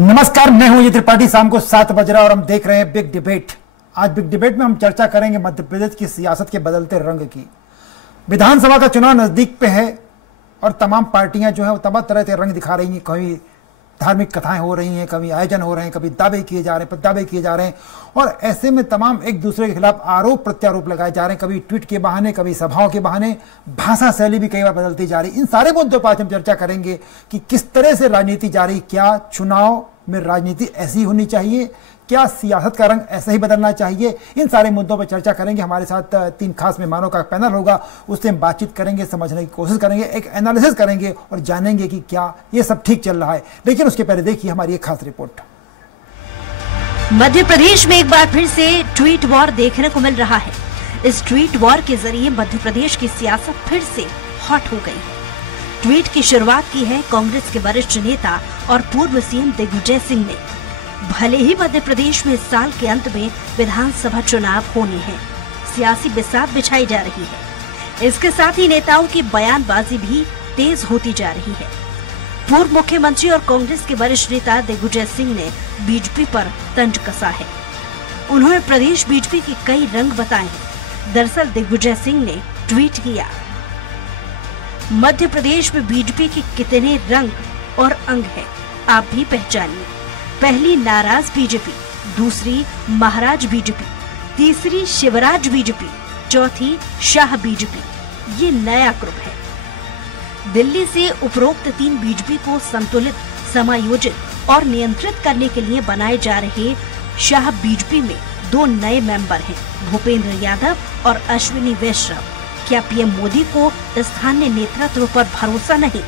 नमस्कार, मैं हूं ये त्रिपाठी। शाम को 7 बज रहा और हम देख रहे हैं बिग डिबेट। आज बिग डिबेट में हम चर्चा करेंगे मध्य प्रदेश की सियासत के बदलते रंग की। विधानसभा का चुनाव नजदीक पे है और तमाम पार्टियां जो है वो तमाम तरह के रंग दिखा रही हैं। कभी धार्मिक कथाएं हो रही हैं, कभी आयोजन हो रहे हैं, कभी दावे किए जा रहे हैं और ऐसे में तमाम एक दूसरे के खिलाफ आरोप प्रत्यारोप लगाए जा रहे हैं। कभी ट्वीट के बहाने, कभी सभाओं के बहाने, भाषा शैली भी कई बार बदलती जा रही। इन सारे मुद्दों पर आज हम चर्चा करेंगे कि किस तरह से राजनीति जारी, क्या चुनाव में राजनीति ऐसी होनी चाहिए, क्या सियासत का रंग ऐसा ही बदलना चाहिए। इन सारे मुद्दों पर चर्चा करेंगे। हमारे साथ 3 खास मेहमानों का पैनल होगा, उससे हम बातचीत करेंगे, समझने की कोशिश करेंगे, एक एनालिसिस करेंगे और जानेंगे कि क्या ये सब ठीक चल रहा है। लेकिन उसके पहले देखिए हमारी एक खास रिपोर्ट। मध्य प्रदेश में एक बार फिर से ट्वीट वॉर देखने को मिल रहा है। इस ट्वीट वॉर के जरिए मध्य प्रदेश की सियासत फिर से हॉट हो गई है। ट्वीट की शुरुआत की है कांग्रेस के वरिष्ठ नेता और पूर्व सीएम दिग्विजय सिंह ने। भले ही मध्य प्रदेश में इस साल के अंत में विधानसभा चुनाव होने हैं, सियासी बिसात बिछाई जा रही है। इसके साथ ही नेताओं की बयानबाजी भी तेज होती जा रही है। पूर्व मुख्यमंत्री और कांग्रेस के वरिष्ठ नेता दिग्विजय सिंह ने बीजेपी पर तंज कसा है। उन्होंने प्रदेश बीजेपी के कई रंग बताए हैं। दरअसल दिग्विजय सिंह ने ट्वीट किया, मध्य प्रदेश में बीजेपी के कितने रंग और अंग हैं, आप भी पहचानिए। पहली नाराज बीजेपी, दूसरी महाराज बीजेपी, तीसरी शिवराज बीजेपी, चौथी शाह बीजेपी। ये नया ग्रुप है। दिल्ली से उपरोक्त 3 बीजेपी को संतुलित, समायोजित और नियंत्रित करने के लिए बनाए जा रहे शाह बीजेपी में 2 नए मेंबर हैं, भूपेंद्र यादव और अश्विनी वैष्णव। क्या पीएम मोदी को स्थानीय नेतृत्व पर भरोसा नहीं?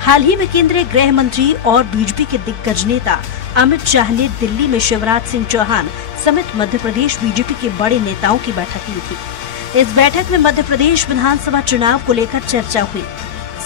हाल ही में केंद्रीय गृह मंत्री और बीजेपी के दिग्गज नेता अमित शाह ने दिल्ली में शिवराज सिंह चौहान समेत मध्य प्रदेश बीजेपी के बड़े नेताओं की बैठक ली थी। इस बैठक में मध्य प्रदेश विधानसभा चुनाव को लेकर चर्चा हुई।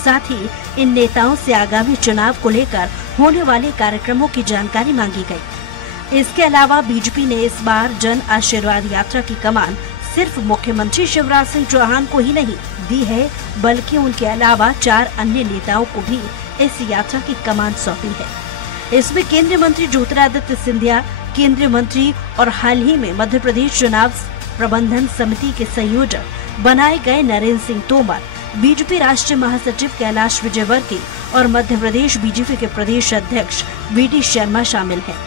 साथ ही इन नेताओं से आगामी चुनाव को लेकर होने वाले कार्यक्रमों की जानकारी मांगी गई। इसके अलावा बीजेपी ने इस बार जन आशीर्वाद यात्रा की कमान सिर्फ मुख्यमंत्री शिवराज सिंह चौहान को ही नहीं दी है, बल्कि उनके अलावा 4 अन्य नेताओं को भी इस यात्रा की कमान सौंपी है। इसमें केंद्रीय मंत्री ज्योतिरादित्य सिंधिया, केंद्रीय मंत्री और हाल ही में मध्य प्रदेश चुनाव प्रबंधन समिति के संयोजक बनाए गए नरेंद्र सिंह तोमर, बीजेपी राष्ट्रीय महासचिव कैलाश विजयवर्गीय और मध्य प्रदेश बीजेपी के प्रदेश अध्यक्ष वीडी शर्मा शामिल हैं।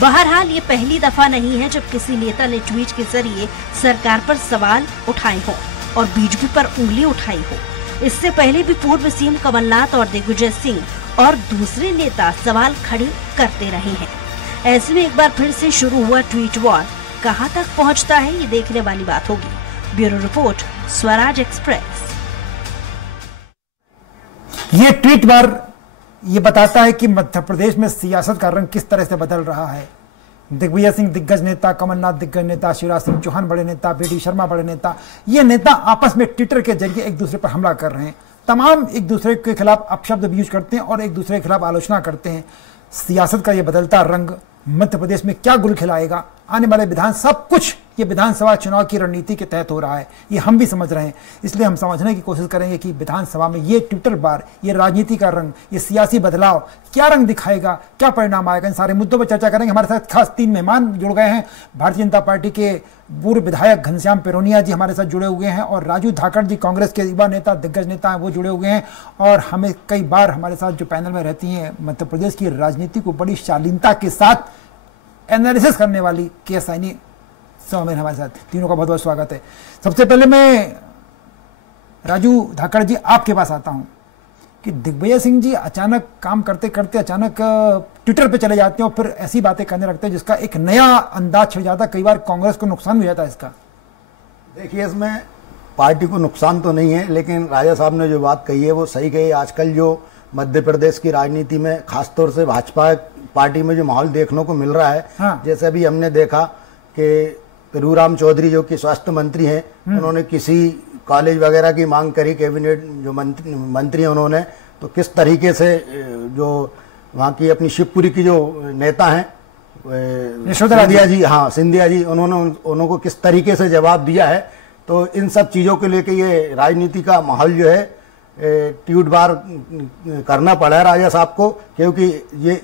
बहरहाल ये पहली दफा नहीं है जब किसी नेता ने ट्वीट के जरिए सरकार पर सवाल उठाए हो और बीजेपी पर उंगली उठाई हो। इससे पहले भी पूर्व सीएम कमलनाथ और दिग्विजय सिंह और दूसरे नेता सवाल खड़े करते रहे हैं। ऐसे में एक बार फिर से शुरू हुआ ट्वीट वॉर कहां तक पहुंचता है, ये देखने वाली बात होगी। Bureau report, Swaraj express. ये ट्वीट वॉर ये बताता है कि मध्य प्रदेश में सियासत का रंग किस तरह से बदल रहा है। दिग्विजय सिंह दिग्गज नेता, कमलनाथ दिग्गज नेता, शिवराज सिंह चौहान बड़े नेता, वीडी शर्मा बड़े नेता, ये नेता आपस में ट्विटर के जरिए एक दूसरे पर हमला कर रहे हैं। तमाम एक दूसरे के खिलाफ अपशब्द यूज करते हैं और एक दूसरे के खिलाफ आलोचना करते हैं। सियासत का ये बदलता रंग मध्य प्रदेश में क्या गुल खिलाएगा, आने वाले विधान सब कुछ ये विधानसभा चुनाव की रणनीति के तहत हो रहा है, ये हम भी समझ रहे हैं। इसलिए हम समझने की कोशिश करेंगे कि विधानसभा में ये ट्विटर बार, ये राजनीति का रंग, ये सियासी बदलाव क्या रंग दिखाएगा, क्या परिणाम आएगा। इन सारे मुद्दों पर चर्चा करेंगे। हमारे साथ खास 3 मेहमान जुड़ गए हैं। भारतीय जनता पार्टी के पूर्व विधायक घनश्याम पेरोनिया जी हमारे साथ जुड़े हुए हैं और राजू धाकड़ जी कांग्रेस के युवा नेता, दिग्गज नेता हैं, वो जुड़े हुए हैं। और हमें कई बार हमारे साथ जो पैनल में रहती हैं, मध्य प्रदेश की राजनीति को बड़ी शालीनता के साथ एनालिसिस करने वाली के साइनी सोमेन हमारे साथ। तीनों का बहुत बहुत स्वागत है। सबसे पहले मैं राजू धाकड़ जी आपके पास आता हूं कि दिग्विजय सिंह जी अचानक काम करते करते अचानक ट्विटर पे चले जाते हैं और फिर ऐसी बातें करने लगते हैं जिसका एक नया अंदाज छिड़ जाता है। कई बार कांग्रेस को नुकसान भी जाता है इसका। देखिए, इसमें पार्टी को नुकसान तो नहीं है, लेकिन राजा साहब ने जो बात कही है वो सही कही। आजकल जो मध्य प्रदेश की राजनीति में खासतौर से भाजपा पार्टी में जो माहौल देखने को मिल रहा है, हाँ। जैसे अभी हमने देखा कि रूराम चौधरी जो कि स्वास्थ्य मंत्री हैं, उन्होंने किसी कॉलेज वगैरह की मांग करी, कैबिनेट जो मंत्री हैं उन्होंने, तो किस तरीके से जो वहाँ की अपनी शिवपुरी की जो नेता हैं सिंधिया जी, हाँ सिंधिया जी, उन्होंने किस तरीके से जवाब दिया है। तो इन सब चीज़ों को लेके ये राजनीति का माहौल जो है ट्वीट बार करना पड़ा है राजा साहब को, क्योंकि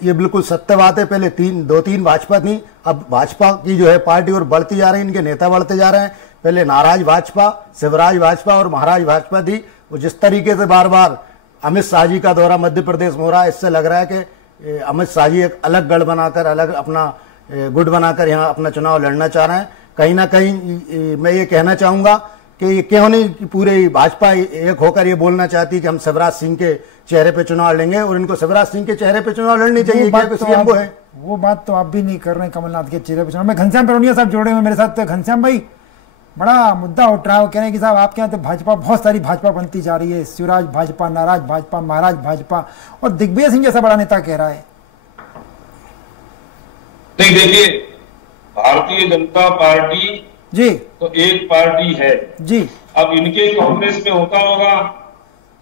ये बिल्कुल सत्य बात है। पहले 2-3 भाजपा थी, अब भाजपा की जो है पार्टी और बढ़ती जा रही है, इनके नेता बढ़ते जा रहे हैं। पहले नाराज भाजपा, शिवराज भाजपा और महाराज भाजपा थी। वो जिस तरीके से बार बार अमित शाह जी का दौरा मध्य प्रदेश में हो रहा है, इससे लग रहा है कि अमित शाह जी एक अलग गढ़ बनाकर, अलग अपना गुट बनाकर यहाँ अपना चुनाव लड़ना चाह रहे हैं। कहीं ना कहीं मैं ये कहना चाहूंगा कि क्यों नहीं पूरे भाजपा एक होकर ये बोलना चाहती कि हम शिवराज सिंह के चेहरे पे चुनाव लड़ेंगे, और इनको शिवराज सिंह के चेहरे पे चुनाव लड़नी चाहिए। वो बात तो आप भी नहीं कर रहे हैं कमलनाथ के चेहरे पे चुनाव। मैं घनश्याम परवनिया साहब जोड़े हुए मेरे साथ। तो घनश्याम भाई, बड़ा मुद्दा उठ रहा है, कह रहे हैं कि साहब आपके यहाँ तो भाजपा, बहुत सारी भाजपा बनती जा रही है, शिवराज भाजपा, नाराज भाजपा, महाराज भाजपा, और दिग्विजय सिंह जैसा बड़ा नेता कह रहा है। नहीं, देखिए, भारतीय जनता पार्टी जी तो एक पार्टी है जी। अब इनके कांग्रेस में होता होगा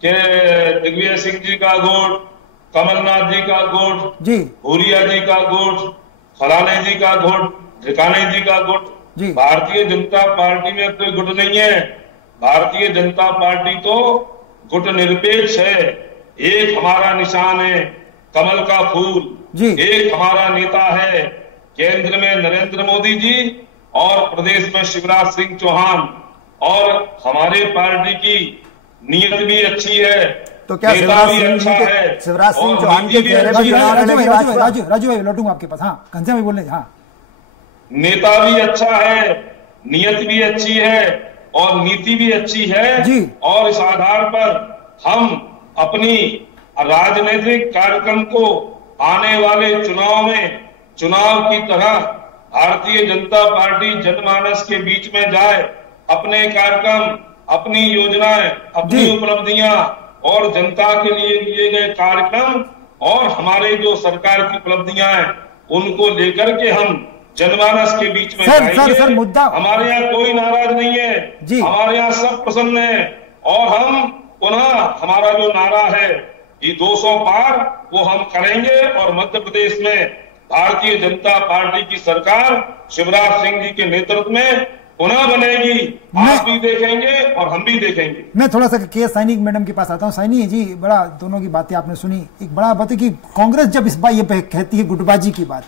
कि दिग्विजय सिंह जी का गुट, कमलनाथ जी का गुट जी, भूरिया जी का गुट, फलाने जी का गुट, ठिकाने जी का गुट जी। भारतीय जनता पार्टी में कोई गुट नहीं है। भारतीय जनता पार्टी तो गुट निरपेक्ष है। एक हमारा निशान है कमल का फूल जी। एक हमारा नेता है केंद्र में नरेंद्र मोदी जी और प्रदेश में शिवराज सिंह चौहान, और हमारे पार्टी की नीयत भी अच्छी है, तो क्या नेता भी अच्छा है, शिवराज सिंह और चौहान नीति के भी चेहरे अच्छी है। राजू भाई लौटूंगा आपके पास। हाँ, घनश्याम भाई बोल रहे। हाँ, नेता भी अच्छा है, नियत भी अच्छी है और नीति भी अच्छी है जी। और इस आधार पर हम अपनी राजनीतिक कार्यक्रम को आने वाले चुनाव में, चुनाव की तरह भारतीय जनता पार्टी जनमानस के बीच में जाए, अपने कार्यक्रम, अपनी योजनाएं, अपनी उपलब्धियां और जनता के लिए किए गए कार्यक्रम और हमारे जो सरकार की उपलब्धियां हैं उनको लेकर के हम जनमानस के बीच में जाएंगे। सर, मुद्दा हमारे यहाँ कोई नाराज नहीं है जी। हमारे यहाँ सब प्रसन्न है, और हम पुनः हमारा जो नारा है ये 200 पार वो हम करेंगे, और मध्य प्रदेश में भारतीय जनता पार्टी की सरकार शिवराज सिंह जी के नेतृत्व में पुनः बनेगी। आप भी देखेंगे और हम भी देखेंगे। मैं थोड़ा सा के सैनी मैडम के पास आता हूँ। सैनी जी, बड़ा दोनों की बातें आपने सुनी। एक बड़ा बात है कि कांग्रेस जब इस बार ये कहती है गुटबाजी की बात,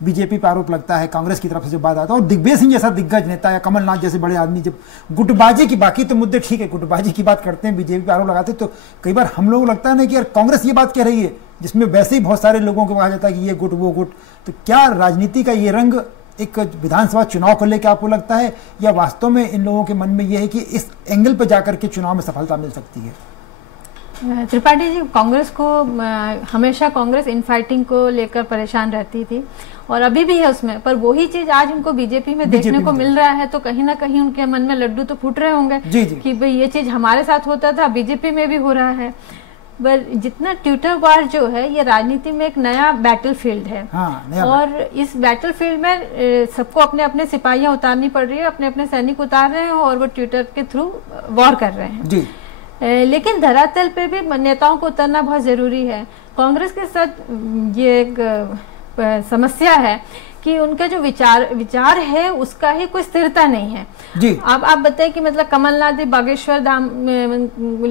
बीजेपी पर आरोप लगता है कांग्रेस की तरफ से जब बात आता है, और दिग्विजय सिंह जैसा दिग्गज नेता या कमलनाथ जैसे बड़े आदमी जब गुटबाजी की, बाकी तो मुद्दे ठीक है, गुटबाजी की बात करते हैं, बीजेपी पर आरोप लगाते हैं, तो कई बार हम लोग लगता है ना कि यार कांग्रेस ये बात कह रही है जिसमें वैसे ही बहुत सारे लोगों को कहा जाता है कि ये गुट वो गुट। तो क्या राजनीति का ये रंग एक विधानसभा चुनाव को लेकर आपको लगता है, या वास्तव में इन लोगों के मन में ये है कि इस एंगल पर जाकर के चुनाव में सफलता मिल सकती है? त्रिपाठी जी, कांग्रेस को हमेशा कांग्रेस इनफाइटिंग को लेकर परेशान रहती थी और अभी भी है उसमें, पर वही चीज आज उनको बीजेपी में देखने को मिल रहा है, तो कहीं ना कहीं उनके मन में लड्डू तो फूट रहे होंगे कि भाई ये चीज हमारे साथ होता था, बीजेपी में भी हो रहा है। पर जितना ट्विटर वार जो है ये राजनीति में एक नया बैटलफील्ड है। और इस बैटलफील्ड में सबको अपने अपने सिपाहियां उतारनी पड़ रही है, अपने अपने सैनिक उतार रहे हैं और वो ट्विटर के थ्रू वॉर कर रहे हैं जी। लेकिन धरातल पे भी नेताओं को उतरना बहुत जरूरी है। कांग्रेस के साथ ये एक समस्या है कि उनका जो विचार है उसका ही कोई स्थिरता नहीं है जी। अब आप बताइए कि मतलब कमलनाथ जी बागेश्वर धाम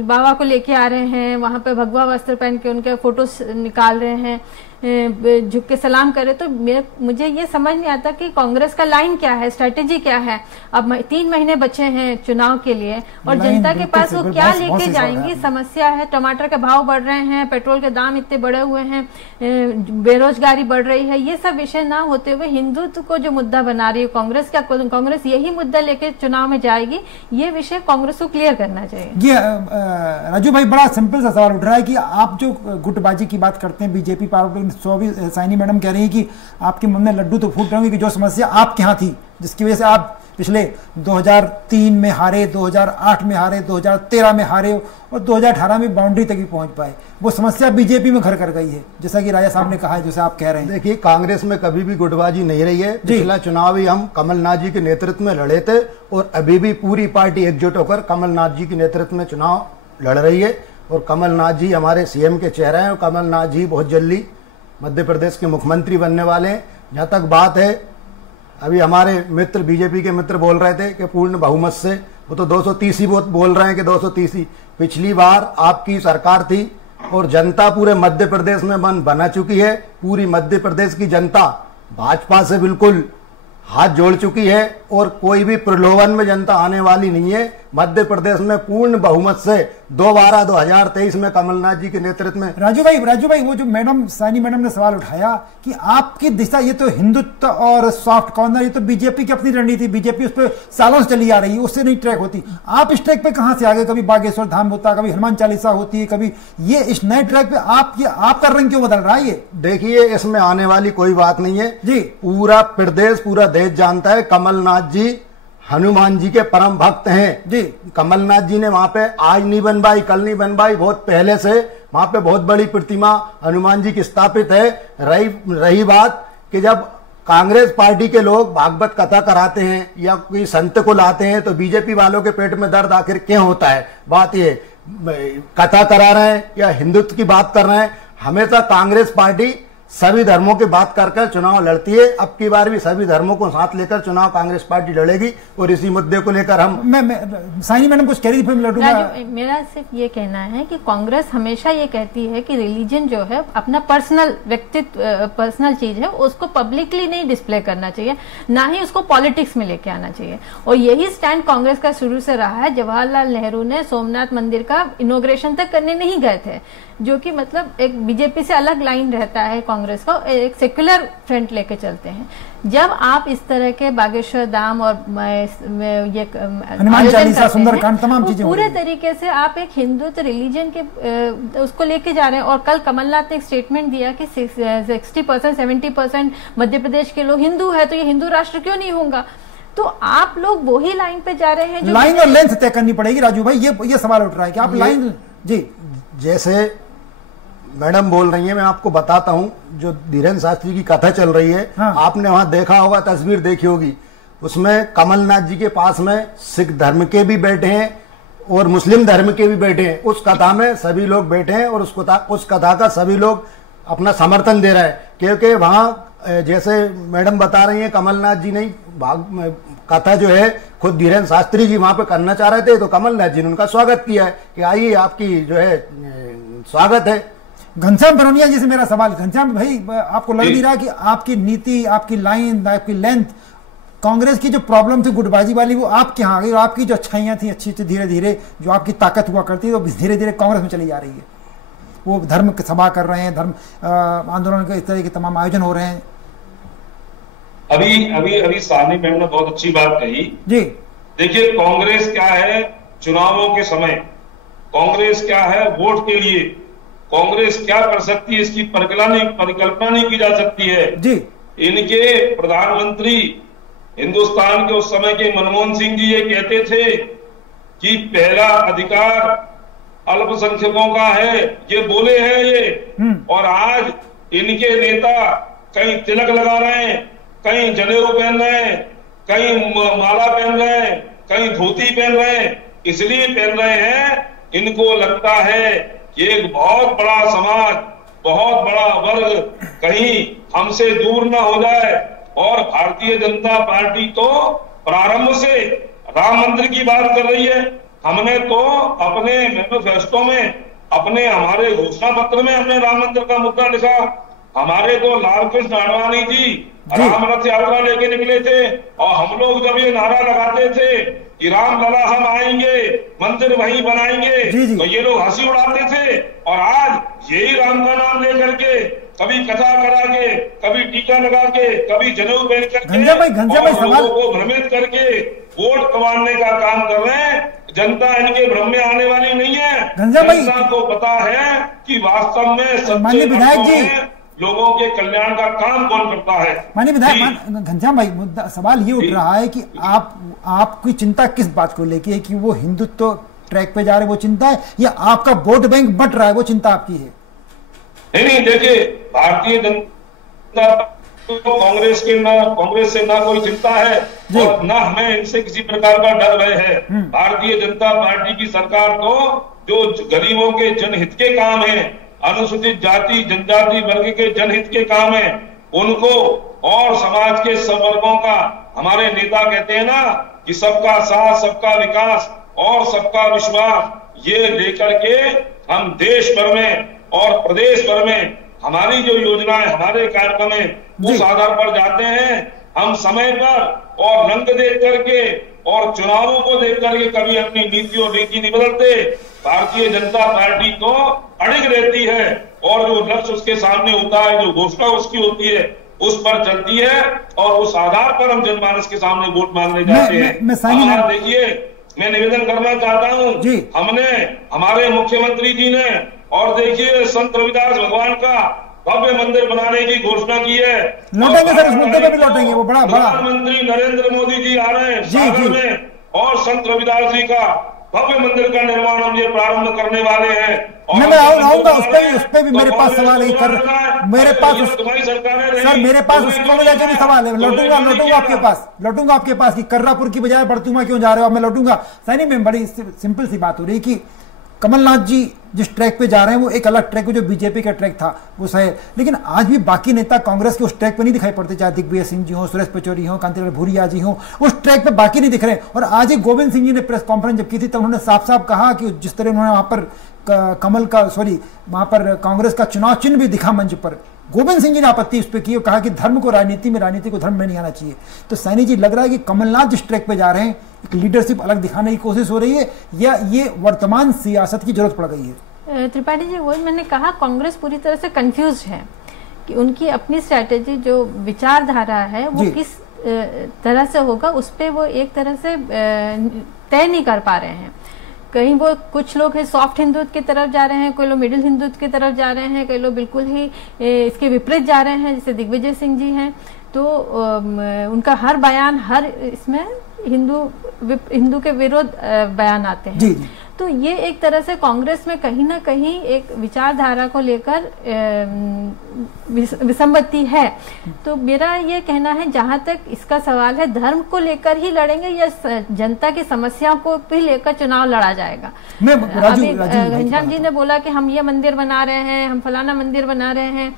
बाबा को लेके आ रहे हैं, वहां पे भगवा वस्त्र पहन के उनके फोटो निकाल रहे हैं, झुक के सलाम करे, तो मुझे ये समझ नहीं आता कि कांग्रेस का लाइन क्या है, स्ट्रेटेजी क्या है। अब 3 महीने बचे हैं चुनाव के लिए और जनता के पास वो क्या लेके जाएंगी, समस्या है। टमाटर के भाव बढ़ रहे हैं, पेट्रोल के दाम इतने बढ़े हुए हैं, बेरोजगारी बढ़ रही है, ये सब विषय ना होते हुए हिंदुत्व को जो मुद्दा बना रही है कांग्रेस, क्या कांग्रेस यही मुद्दा लेके चुनाव में जाएगी? ये विषय कांग्रेस को क्लियर करना चाहिए। राजू भाई, बड़ा सिंपल सा सवाल उठ रहा है कि आप जो गुटबाजी की बात करते हैं, बीजेपी पर साइनी मैडम कह रही है कि आपके मन में लड्डू तो फूट रहे होंगे कि जो समस्या आपके यहाँ थी, जिसकी वजह से आप पिछले 2003 में हारे, 2008 में हारे, 2013 में हारे और 2018 में बाउंड्री तक भी पहुंच पाए, वो समस्या बीजेपी में घर कर गई है, जैसा कि राजा साहब ने कहा है, जैसे आप कह रहे हैं। देखिए, कांग्रेस में कभी भी गुटबाजी नहीं रही है। पिछला चुनाव ही हम कमलनाथ जी के नेतृत्व में लड़े थे और अभी भी पूरी पार्टी एकजुट होकर कमलनाथ जी के नेतृत्व में चुनाव लड़ रही है और कमलनाथ जी हमारे सीएम के चेहरे हैं और कमलनाथ जी बहुत जल्दी मध्य प्रदेश के मुख्यमंत्री बनने वाले हैं। जहां तक बात है, अभी हमारे मित्र बीजेपी के मित्र बोल रहे थे कि पूर्ण बहुमत से वो तो 230 ही बोल रहे हैं कि 230 ही। पिछली बार आपकी सरकार थी और जनता पूरे मध्य प्रदेश में मन बना चुकी है। पूरी मध्य प्रदेश की जनता भाजपा से बिल्कुल हाथ जोड़ चुकी है और कोई भी प्रलोभन में जनता आने वाली नहीं है। मध्य प्रदेश में पूर्ण बहुमत से दोबारा 2023 में कमलनाथ जी के नेतृत्व में। राजू भाई वो जो मैडम साइनी मैडम ने सवाल उठाया कि आपकी दिशा, ये तो हिंदुत्व और सॉफ्ट कॉर्नर, ये तो बीजेपी की अपनी रणनीति, बीजेपी उस पर सालों से चली आ रही है, उससे नहीं ट्रैक होती। आप इस ट्रैक पे कहां से आगे? कभी बागेश्वर धाम होता, कभी हनुमान चालीसा होती है, कभी ये इस नए ट्रैक पे आपका रंग क्यों बदल रहा है? ये देखिए, इसमें आने वाली कोई बात नहीं है जी। पूरा प्रदेश, पूरा देश जानता है कमलनाथ जी हनुमान जी के परम भक्त हैं जी। कमलनाथ जी ने वहां पे आज नहीं बनवाई, कल नहीं बनवाई, बहुत पहले से वहां पे बहुत बड़ी प्रतिमा हनुमान जी की स्थापित है। रही बात कि जब कांग्रेस पार्टी के लोग भागवत कथा कराते हैं या कोई संत को लाते हैं तो बीजेपी वालों के पेट में दर्द आखिर क्यों होता है? बात ये, कथा करा रहे हैं या हिंदुत्व की बात कर रहे हैं, हमेशा कांग्रेस पार्टी सभी धर्मों की बात कर चुनाव लड़ती है। अब की बार भी सभी धर्मों को साथ लेकर चुनाव कांग्रेस पार्टी लड़ेगी और इसी मुद्दे को लेकर हम मैं साइनी मैडम कुछ कह रही थी, फिर मैं लड़ूंगा। मेरा सिर्फ ये कहना है कि कांग्रेस हमेशा ये कहती है कि रिलीजन जो है अपना पर्सनल व्यक्तित्व, पर्सनल चीज है, उसको पब्लिकली नहीं डिस्प्ले करना चाहिए, ना ही उसको पॉलिटिक्स में लेके आना चाहिए। और यही स्टैंड कांग्रेस का शुरू से रहा है। जवाहरलाल नेहरू ने सोमनाथ मंदिर का इनॉग्रेशन तक करने नहीं गए थे, जो कि मतलब एक बीजेपी से अलग लाइन रहता है कांग्रेस का, एक सेक्युलर फ्रंट लेके चलते हैं। जब आप इस तरह के बागेश्वर धाम और ये हनुमान चालीसा, सुंदरकांड, तमाम चीजें पूरे तरीके से आप एक हिंदुत्व रिलीजन के उसको लेके जा रहे हैं। और कल कमलनाथ ने एक स्टेटमेंट दिया कि 60% 70% मध्य प्रदेश के लोग हिंदू है, तो ये हिंदू राष्ट्र क्यों नहीं होगा? तो आप लोग वही लाइन पे जा रहे हैं। लाइन और लेंथ तय करनी पड़ेगी राजू भाई, ये सवाल उठ रहा है कि आप लाइन जी। जैसे मैडम बोल रही है, मैं आपको बताता हूं, जो धीरेन्द्र शास्त्री की कथा चल रही है, हाँ। आपने वहां देखा होगा, तस्वीर देखी होगी, उसमें कमलनाथ जी के पास में सिख धर्म के भी बैठे हैं और मुस्लिम धर्म के भी बैठे हैं। उस कथा में सभी लोग बैठे हैं और उस कथा का सभी लोग अपना समर्थन दे रहे हैं, क्योंकि वहां जैसे मैडम बता रही है, कमलनाथ जी नहीं कथा जो है खुद धीरेन्द्र शास्त्री जी वहां पे करना चाह रहे थे, तो कमलनाथ जी ने उनका स्वागत किया है कि आइए, आपकी जो है स्वागत है। घनश्याम बरौनिया जी से मेरा सवाल, घनश्याम भाई, आपको लग नहीं रहा कि आपकी नीति, आपकी लाइन, आपकी लेंथ, कांग्रेस की जो प्रॉब्लम थी गुटबाजी वाली, वो आपके यहाँ आ गई, और आपकी जो अच्छाइयां थी अच्छी अच्छी धीरे धीरे जो आपकी ताकत हुआ करती है, वो धीरे धीरे कांग्रेस में चली जा रही है? वो धर्म की सभा कर रहे हैं, धर्म आंदोलन के इस तरह के तमाम आयोजन हो रहे हैं। अभी सानी मैम ने बहुत अच्छी बात कही जी। देखिए, कांग्रेस क्या है चुनावों के समय, कांग्रेस क्या है वोट के लिए, कांग्रेस क्या कर सकती है इसकी परिकल्पना नहीं की जा सकती है जी। इनके प्रधानमंत्री हिंदुस्तान के उस समय के मनमोहन सिंह जी ये कहते थे कि पहला अधिकार अल्पसंख्यकों का है, ये बोले हैं ये। और आज इनके नेता कहीं तिलक लगा रहे हैं, कहीं जनेऊ पहन रहे हैं, कहीं माला पहन रहे हैं, कहीं धोती पहन रहे हैं। इसलिए पहन रहे हैं, इनको लगता है कि एक बहुत बड़ा समाज, बहुत बड़ा वर्ग कहीं हमसे दूर ना हो जाए। और भारतीय जनता पार्टी तो प्रारंभ से राम मंदिर की बात कर रही है। हमने तो अपने मैनिफेस्टो में, अपने हमारे घोषणा पत्र में हमने राम मंदिर का मुद्दा लिखा। हमारे तो लालकृष्ण आडवाणी जी राम रथ यात्रा लेके निकले थे, और हम लोग जब ये नारा लगाते थे कि राम लला हम आएंगे, मंदिर वहीं बनाएंगे, तो ये लोग हंसी उड़ाते थे। और आज यही राम का नाम लेकर के कभी कथा करा के, कभी टीका लगा के, कभी जनेऊ पहन करके लोगों को भ्रमित करके वोट कमाने का काम कर रहे हैं। जनता इनके भ्रम में आने वाली नहीं है। जनता को पता है कि वास्तव में सच्चे विधायक जी लोगों के कल्याण का काम कौन करता है। माननीय विधायक घनश्याम भाई, मुद्दा सवाल ये उठ रहा है कि आपकी चिंता किस बात को लेके है, कि वो हिंदुत्व ट्रैक पे जा रहे वो चिंता है, या आपका वोट बैंक बट रहा है वो चिंता आपकी है? नहीं, देखिए, भारतीय जनता तो कांग्रेस से ना कोई चिंता है और ना हमें इनसे किसी प्रकार का डर भय है। भारतीय जनता पार्टी की सरकार तो जो गरीबों के जनहित के काम है, अनुसूचित जाति जनजाति वर्ग के जनहित के काम है, उनको और समाज के सब वर्गों का, हमारे नेता कहते हैं ना कि सबका साथ, सबका विकास और सबका विश्वास ये लेकर के हम देश भर में और प्रदेश भर में हमारी जो योजनाएं, हमारे कार्यक्रम है उस आधार पर जाते हैं। हम समय पर और रंग देख करके और चुनावों को देख करके कभी अपनी नीति और नीति नहीं बदलते। भारतीय जनता पार्टी तो अड़िग रहती है और जो लक्ष्य उसके सामने होता है, जो घोषणा उसकी होती है, उस पर चलती है और उस आधार पर हम जनमानस के सामने वोट मांगने जाते हैं। देखिए, मैं निवेदन करना चाहता हूं, हमने, हमारे मुख्यमंत्री जी ने, और देखिए संत रविदास भगवान का भव्य मंदिर बनाने की घोषणा की है। लौटेंगे सर, उस मुद्दे पे भी लौटेंगे। वो बड़ा प्रधानमंत्री नरेंद्र मोदी जी आ रहे हैं सागर में और संत रविदास जी का भव्य मंदिर का निर्माण हम ये प्रारंभ करने वाले हैं। मैं आऊंगा उस पे भी मेरे पास सवाल है। मेरे पास तुम्हारी सरकार सर, मेरे पास उसको लेकर भी सवाल है। लौटूंगा आपके पास कि कर्रापुर की बजाय बड़तुमा क्यों जा रहे हो। मैं लौटूंगा। सैनी में बड़ी सिंपल सी बात हो रही कि कमलनाथ जी जिस ट्रैक पे जा रहे हैं वो एक अलग ट्रैक है, जो बीजेपी का ट्रैक था वो सही है, लेकिन आज भी बाकी नेता कांग्रेस के उस ट्रैक पे नहीं दिखाई पड़ते, चाहे दिग्विजय सिंह जी हो, सुरेश पचौरी हो, कांतिलाल भूरिया जी हो, उस ट्रैक पे बाकी नहीं दिख रहे। और आज ही गोविंद सिंह जी ने प्रेस कॉन्फ्रेंस जब की थी तब उन्होंने साफ साफ कहा कि जिस तरह उन्होंने वहां पर वहां पर कांग्रेस का चुनाव चिन्ह भी दिखा मंच पर, गोविंद सिंह जी ने आपत्ति उस पर की और कहा कि धर्म को राजनीति में, राजनीति को धर्म में नहीं आना चाहिए। तो सैनी जी, लग रहा है कि कमलनाथ जिस ट्रैक पे जा रहे हैं एक लीडरशिप अलग दिखाने की कोशिश हो रही है, या ये वर्तमान सियासत की जरूरत पड़ गई है? त्रिपाठी जी, वही मैंने कहा, कांग्रेस पूरी तरह से कंफ्यूज है कि उनकी अपनी स्ट्रैटेजी, जो विचारधारा है वो किस तरह से होगा, उस पर वो एक तरह से तय नहीं कर पा रहे हैं। कहीं वो कुछ लोग हैं सॉफ्ट हिंदुत्व की तरफ जा रहे हैं, कोई लोग मिडिल हिंदुत्व की तरफ जा रहे हैं, कई लोग बिल्कुल ही इसके विपरीत जा रहे हैं, जैसे दिग्विजय सिंह जी हैं। तो उनका हर बयान, हर इसमें हिंदू के विरोध बयान आते हैं। जी। तो ये एक तरह से कांग्रेस में कहीं ना कहीं एक विचारधारा को लेकर विसंगति है। तो मेरा ये कहना है, जहां तक इसका सवाल है, धर्म को लेकर ही लड़ेंगे या जनता की समस्याओं को भी लेकर चुनाव लड़ा जाएगा? अभी घनश्याम जी ने बोला कि हम ये मंदिर बना रहे हैं, हम फलाना मंदिर बना रहे हैं,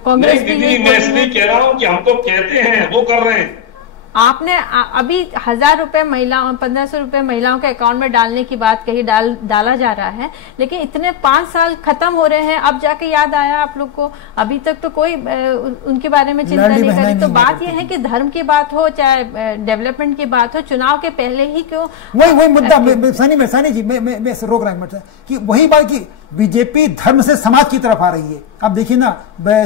कांग्रेस भी मैं इसलिए कह रहा हूँ कि हम तो कहते हैं, वो कर रहे हैं। आपने अभी 1000 रुपए महिलाओं, 1500 रुपए महिलाओं के अकाउंट में डालने की बात कही, डाला जा रहा है, लेकिन इतने 5 साल खत्म हो रहे हैं, अब जाके याद आया आप लोग को? अभी तक तो कोई उनके बारे में चिंता नहीं करी। तो बात यह है कि धर्म की बात हो चाहे डेवलपमेंट की बात हो, चुनाव के पहले ही क्यों? वही मुद्दा सानी जी, मैं रोक रहा हूँ कि वही बात की बीजेपी धर्म से समाज की तरफ आ रही है। आप देखिए ना,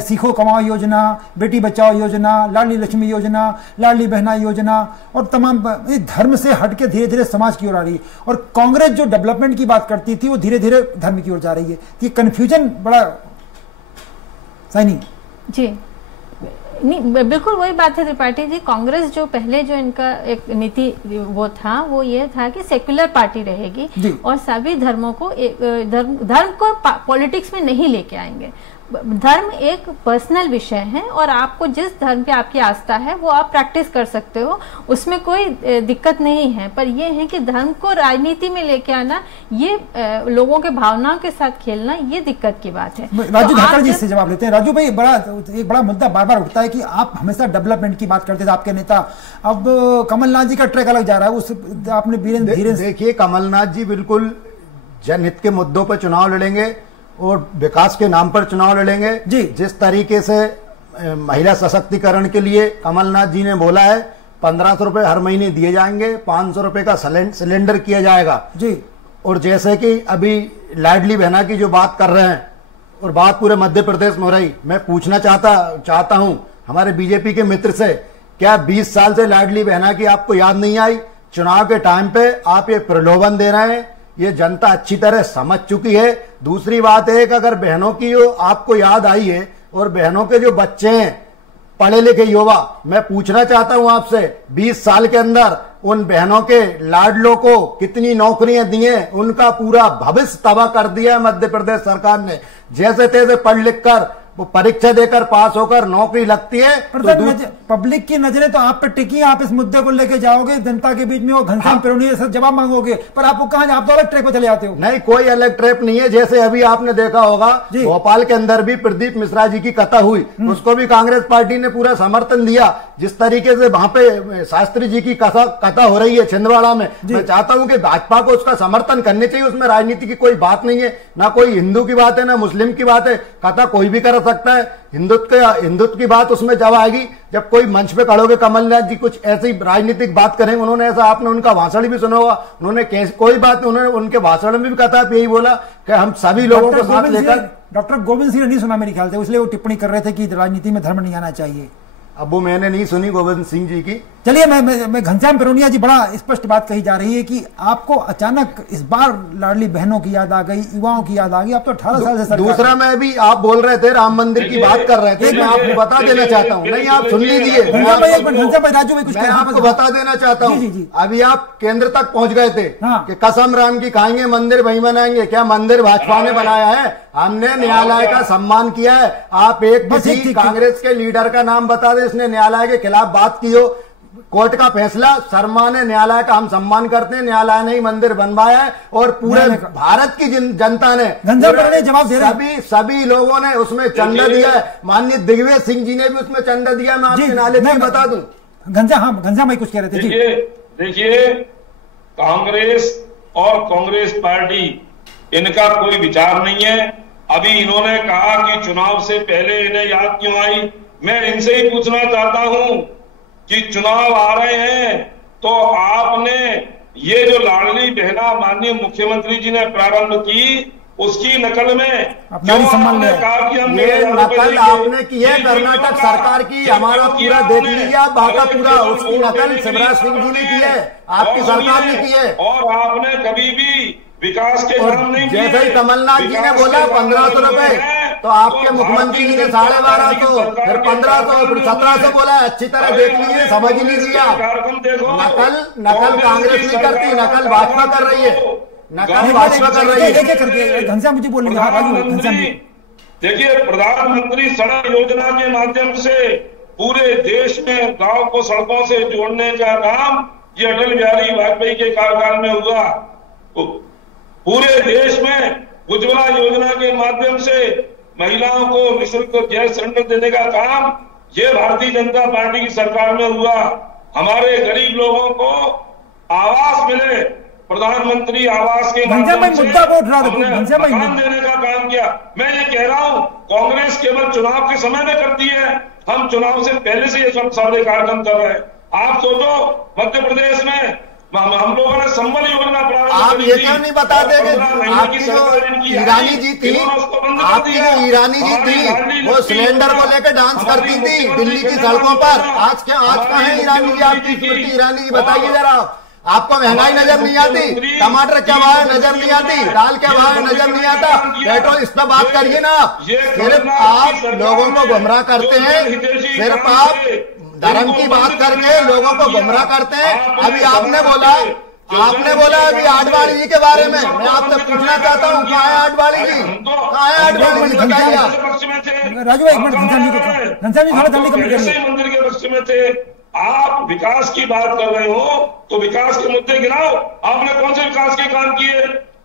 सीखो कमाओ योजना, बेटी बचाओ योजना, लाडली लक्ष्मी योजना, लाडली बहना योजना, और तमाम धर्म से हट के धीरे धीरे समाज की ओर आ रही है। और कांग्रेस जो डेवलपमेंट की बात करती थी वो धीरे धीरे धर्म की ओर जा रही है। ये कंफ्यूजन बड़ा सैनी जी। नहीं, बिल्कुल वही बात है त्रिपाठी जी। कांग्रेस जो पहले जो इनका एक नीति वो था, वो ये था कि सेक्युलर पार्टी रहेगी और सभी धर्मों को धर्म को पॉलिटिक्स में नहीं लेके आएंगे। धर्म एक पर्सनल विषय है और आपको जिस धर्म पे आपकी आस्था है वो आप प्रैक्टिस कर सकते हो, उसमें कोई दिक्कत नहीं है। पर यह है कि धर्म को राजनीति में लेके आना, ये लोगों के भावनाओं के साथ खेलना, ये दिक्कत की बात है। राजू धाकड़ जी से जवाब लेते हैं। राजू भाई, एक बड़ा मुद्दा बार बार उठता है कि आप हमेशा डेवलपमेंट की बात करते थे, आपके नेता, अब कमलनाथ जी का ट्रैक अलग जा रहा है। उस आपने धीरे देखिए, कमलनाथ जी बिल्कुल जनहित के मुद्दों पर चुनाव लड़ेंगे और विकास के नाम पर चुनाव लड़ेंगे जी। जिस तरीके से महिला सशक्तिकरण के लिए कमलनाथ जी ने बोला है 1500 रुपए हर महीने दिए जाएंगे, 500 रुपए का सिलेंडर किया जाएगा जी। और जैसे कि अभी लाडली बहना की जो बात कर रहे हैं और बात पूरे मध्य प्रदेश में हो रही, मैं पूछना चाहता हूं हमारे बीजेपी के मित्र से, क्या 20 साल से लाडली बहना की आपको याद नहीं आई? चुनाव के टाइम पे आप ये प्रलोभन दे रहे हैं, ये जनता अच्छी तरह समझ चुकी है। दूसरी बात है कि अगर बहनों की जो आपको याद आई है और बहनों के जो बच्चे हैं पढ़े लिखे युवा, मैं पूछना चाहता हूं आपसे, 20 साल के अंदर उन बहनों के लाडलों को कितनी नौकरियां दी हैं? उनका पूरा भविष्य तबाह कर दिया है मध्य प्रदेश सरकार ने। जैसे तैसे पढ़ लिख कर वो परीक्षा देकर पास होकर नौकरी लगती है तो पब्लिक की नजरें तो आप पे टिकी है। आप इस मुद्दे को लेके जाओगे जनता के बीच में, वो घनश्याम पेरोनी से जवाब मांगोगे, पर आपको कहां, आप तो अलग ट्रैक पे चले जाते हो। नहीं, कोई अलग ट्रैक नहीं है। जैसे अभी आपने देखा होगा भोपाल के अंदर भी प्रदीप मिश्रा जी की कथा हुई, उसको भी कांग्रेस पार्टी ने पूरा समर्थन दिया। जिस तरीके से वहां पे शास्त्री जी की कथा हो रही है छिंदवाड़ा में, मैं चाहता हूं कि भाजपा को उसका समर्थन करने चाहिए। उसमें राजनीति की कोई बात नहीं है, ना कोई हिंदू की बात है ना मुस्लिम की बात है, कथा कोई भी कर सकता है। हिंदुत्व की बात उसमें जब आएगी जब कोई मंच पे खड़ोगे कमलनाथ जी कुछ ऐसी राजनीतिक बात करेंगे, उन्होंने ऐसा, आपने उनका भाषण भी सुना होगा, उन्होंने कोई बात, उन्होंने उनके भाषण में भी कहा यही बोला कि हम सभी लोगों को साथ लेकर। डॉक्टर गोविंद सिंह ने नहीं सुना मेरे ख्याल से, इसलिए वो टिप्पणी कर रहे थे कि राजनीति में धर्म नहीं आना चाहिए। अब वो मैंने नहीं सुनी गोविंद सिंह जी की। चलिए मैं घनश्याम पिरोनिया जी, बड़ा स्पष्ट बात कही जा रही है कि आपको अचानक इस बार लाडली बहनों की याद आ गई, युवाओं की याद आ गई। आप तो 18 साल से दूसरा में भी आप बोल रहे थे राम मंदिर की बात कर रहे थे, मैं आपको बता देना चाहता हूँ, नहीं आप सुन लीजिए, मैं आपको बता देना चाहता हूँ। अभी आप केंद्र तक पहुंच गए थे कि कसम राम की खाएंगे, मंदिर वहीं बनाएंगे। क्या मंदिर भाजपा ने बनाया है? हमने न्यायालय का सम्मान किया है। आप एक किसी कांग्रेस के लीडर का नाम बता दे इसने न्यायालय के खिलाफ बात की हो। कोर्ट का फैसला, शर्मा ने, न्यायालय का हम सम्मान करते हैं, न्यायालय ने ही मंदिर बनवाया है और पूरे भारत की जनता ने, जवाब दे सभी लोगों ने उसमें चंदा दिया है। माननीय दिग्विजय सिंह जी ने भी उसमें चंदा दिया। मैं आपके नाले में बता दूं। घनश्याम भाई कुछ कह रहे थे। देखिए कांग्रेस और कांग्रेस पार्टी, इनका कोई विचार नहीं है। अभी इन्होंने कहा कि चुनाव से पहले इन्हें याद क्यों आई। मैं इनसे ही पूछना चाहता हूं कि चुनाव आ रहे हैं तो आपने ये जो लाडली बहना माननीय मुख्यमंत्री जी ने प्रारंभ की, उसकी नकल में आपने कहा कि हम ये नकल आपने की है कर्नाटक सरकार की, हमारा पूरा देख लीजिए बाका पूरा, उसकी नकल शिवराज सिंह जी ने की है, आपकी सरकार ने की है। और आपने कभी भी विकास के काम नहीं किए। जैसे ही कमलनाथ जी ने बोला 1500 रुपए, तो आपके मुख्यमंत्री जी ने 1250, फिर 1500, फिर 1700 बोला। अच्छी तरह देख लीजिए, समझ लीजिए। नकल कांग्रेस नहीं करती, नकल भाजपा कर रही है, नकल भाजपा कर रही है। घनश्याम मुझे बोलेंगे। देखिए प्रधानमंत्री सड़क योजना के माध्यम से पूरे देश में गांव को सड़कों से जोड़ने का काम ये अटल बिहारी वाजपेयी के कार्यकाल में हुआ। तो पूरे देश में उज्ज्वला योजना के माध्यम से महिलाओं को निःशुल्क गैस सिलेंडर देने का काम ये भारतीय जनता पार्टी की सरकार में हुआ। हमारे गरीब लोगों को आवास मिले, प्रधानमंत्री आवास के माध्यम से हमने मकान देने का काम किया। मैं ये कह रहा हूं कांग्रेस केवल चुनाव के समय में करती है, हम चुनाव से पहले से ये सब सारे कार्यक्रम कर रहे हैं। आप सोचो मध्य प्रदेश में हम लोगों ने संबल योजना प्रारंभ आप ये क्यों नहीं बता देंगे? आपकी जो ईरानी जी थी, आपकी जो ईरानी जी थी, वो सिलेंडर को लेकर डांस करती थी दिल्ली की सड़कों पर। आज कहाँ है ईरानी जी? आपकी स्मृति ईरानी जी बताइए जरा। आपको महंगाई नजर नहीं आती? टमाटर क्या भाव नजर नहीं आती? दाल क्या भाव नजर नहीं आता? पेट्रोल, इस पर बात करिए ना। सिर्फ आप लोगों को गुमराह करते हैं, सिर्फ आप धर्म की बात करके लोगों को गुमराह करते हैं। अभी आपने बोला अभी आडवाणी जी के बारे में, मैं आपसे पूछना चाहता हूँ कहाँ है आडवाणी जी? कहाँ है आडवाणी जी? बताइए आप। राजू एक मिनट, घनश्याम जी थोड़ा जल्दी कंप्लीट करिए। मंदिर के पक्ष में थे आप, विकास की बात कर रहे हो तो विकास के मुद्दे गिनाओ। आपने कौन से विकास के काम किए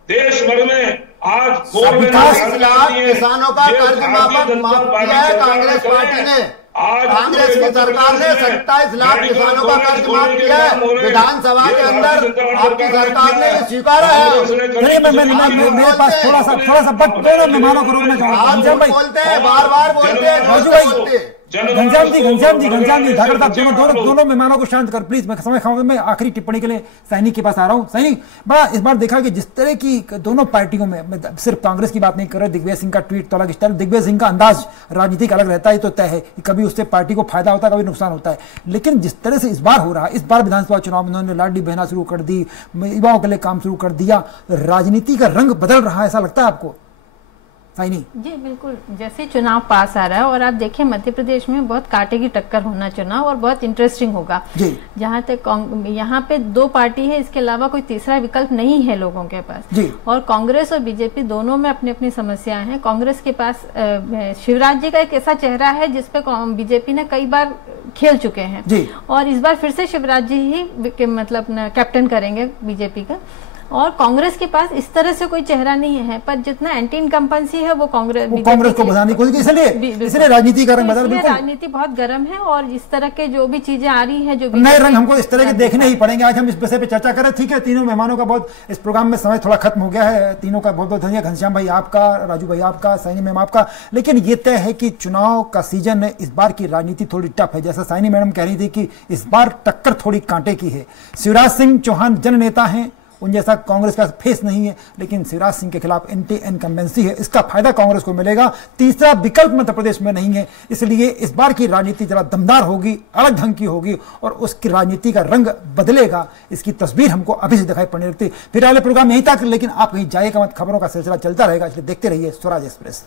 देश भर में? आज 27 लाख किसानों का कर्ज माफ किया है कांग्रेस पार्टी ने। कांग्रेस की सरकार ने 27 लाख किसानों का कर्ज माफ किया है। विधानसभा के अंदर आपकी सरकार ने स्वीकारा है। मेरे पास थोड़ा सा बट दोनों मेहमानों को रोकना चाहूंगा। बोलते हैं, बार बोलते हैं राजू भाई, घनश्याम जी ठाकर साहब, दोनों मेहमानों को शांत कर प्लीज। मैं समय खाऊंगा, मैं आखिरी टिप्पणी के लिए सैनिक के पास आ रहा हूं। सैनिक, बड़ा इस बार देखा कि जिस तरह की दोनों पार्टियों में, सिर्फ कांग्रेस की बात नहीं कर रहे, दिग्विजय सिंह का ट्वीट तो अलग स्टाइल, दिग्विजय सिंह का अंदाज राजनीतिक अलग रहता है, तो तय है कि कभी उससे पार्टी को फायदा होता है, कभी नुकसान होता है। लेकिन जिस तरह से इस बार हो रहा है, इस बार विधानसभा चुनाव में उन्होंने लाडली बहना शुरू कर दी, युवाओं के लिए काम शुरू कर दिया, राजनीति का रंग बदल रहा है, ऐसा लगता है आपको? जी बिल्कुल, जैसे चुनाव पास आ रहा है और आप देखिए मध्य प्रदेश में बहुत कांटे की टक्कर होना चुनाव और बहुत इंटरेस्टिंग होगा। जहाँ तक यहाँ पे 2 पार्टी है, इसके अलावा कोई तीसरा विकल्प नहीं है लोगों के पास। और कांग्रेस और बीजेपी दोनों में अपनी अपनी समस्याएं हैं। कांग्रेस के पास शिवराज जी का एक ऐसा चेहरा है जिसपे बीजेपी ने कई बार खेल चुके हैं और इस बार फिर से शिवराज जी ही मतलब कैप्टन करेंगे बीजेपी का। और कांग्रेस के पास इस तरह से कोई चेहरा नहीं है, पर जितना एंटी इनकम्पेंसी है वो कांग्रेस को बधाने को, इसलिए राजनीति का रंग बदल, राजनीति बहुत गर्म है और इस तरह के जो भी चीजें आ रही है, जो नए रंग हमको इस तरह के देखने ही पड़ेंगे। आज हम इस विषय पे चर्चा करें। ठीक है, तीनों मेहमानों का बहुत, इस प्रोग्राम में समय थोड़ा खत्म हो गया है। तीनों का बहुत बहुत धन्यवाद, घनश्याम भाई आपका, राजू भाई आपका, साइनी मैम आपका। लेकिन ये तय है कि चुनाव का सीजन है, इस बार की राजनीति थोड़ी टफ है। जैसा साइनी मैडम कह रही थी कि इस बार टक्कर थोड़ी कांटे की है। शिवराज सिंह चौहान जननेता हैं, उन जैसा कांग्रेस का फेस नहीं है, लेकिन शिवराज सिंह के खिलाफ एंटी इनकम्बेंसी है, इसका फायदा कांग्रेस को मिलेगा। तीसरा विकल्प मध्य प्रदेश में नहीं है, इसलिए इस बार की राजनीति जरा दमदार होगी, अलग ढंग की होगी और उसकी राजनीति का रंग बदलेगा। इसकी तस्वीर हमको अभी से दिखाई पड़ने लगती। फिर अगले प्रोग्राम यहीं तक, लेकिन आप कहीं जाइएगा मत, खबरों का सिलसिला चलता रहेगा, इसलिए देखते रहिए स्वराज एक्सप्रेस।